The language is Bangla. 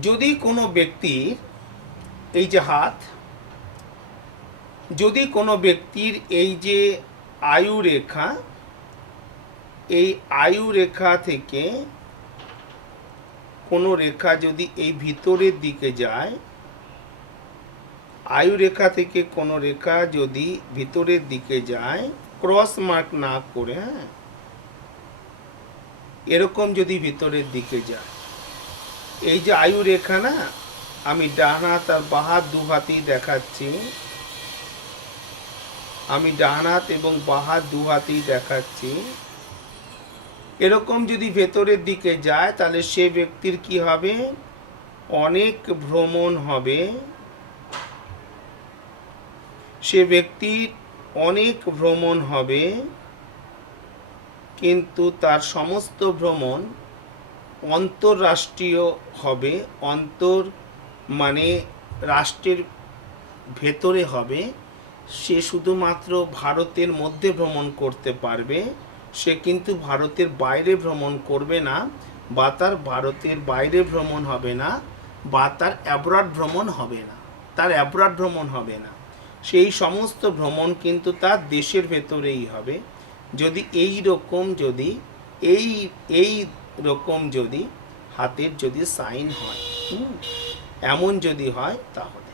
যদি কোনো ব্যক্তির এই যে হাত, যদি কোনো ব্যক্তির এই যে আয়ু রেখা, এই আয়ু রেখা থেকে কোনো রেখা যদি এই ভিতরের দিকে যায়, আয়ু রেখা থেকে কোনো রেখা যদি ভিতরের দিকে যায়, ক্রস মার্ক না করে হ্যাঁ এরকম যদি ভিতরের দিকে যায় এই যে আয়ু রেখা না আমি ডান আর বাঁ দু হাতেই দেখাচ্ছি। আমি ডান হাত এবং বাঁ হাত দু হাতেই দেখাচ্ছি। এরকম যদি ভেতরের দিকে যায়, তাহলে সে ব্যক্তির কি হবে? অনেক ভ্রমণ হবে। সে ব্যক্তির অনেক ভ্রমণ হবে, কিন্তু তার সমস্ত ভ্রমণ অন্তর্রাষ্ট্রীয় হবে, অন্তর মানে রাষ্ট্রের ভেতরে হবে। সে শুধুমাত্র ভারতের মধ্যে ভ্রমণ করতে পারবে, সে কিন্তু ভারতের বাইরে ভ্রমণ করবে না, বা তার ভারতের বাইরে ভ্রমণ হবে না, বা তার অ্যাব্রড ভ্রমণ হবে না, তার অ্যাব্রড ভ্রমণ হবে না। সেই সমস্ত ভ্রমণ কিন্তু তার দেশের ভেতরেই হবে। যদি এই রকম যদি এই এই রকম যদি হাতের যদি সাইন হয় এমন যদি হয় তাহলে।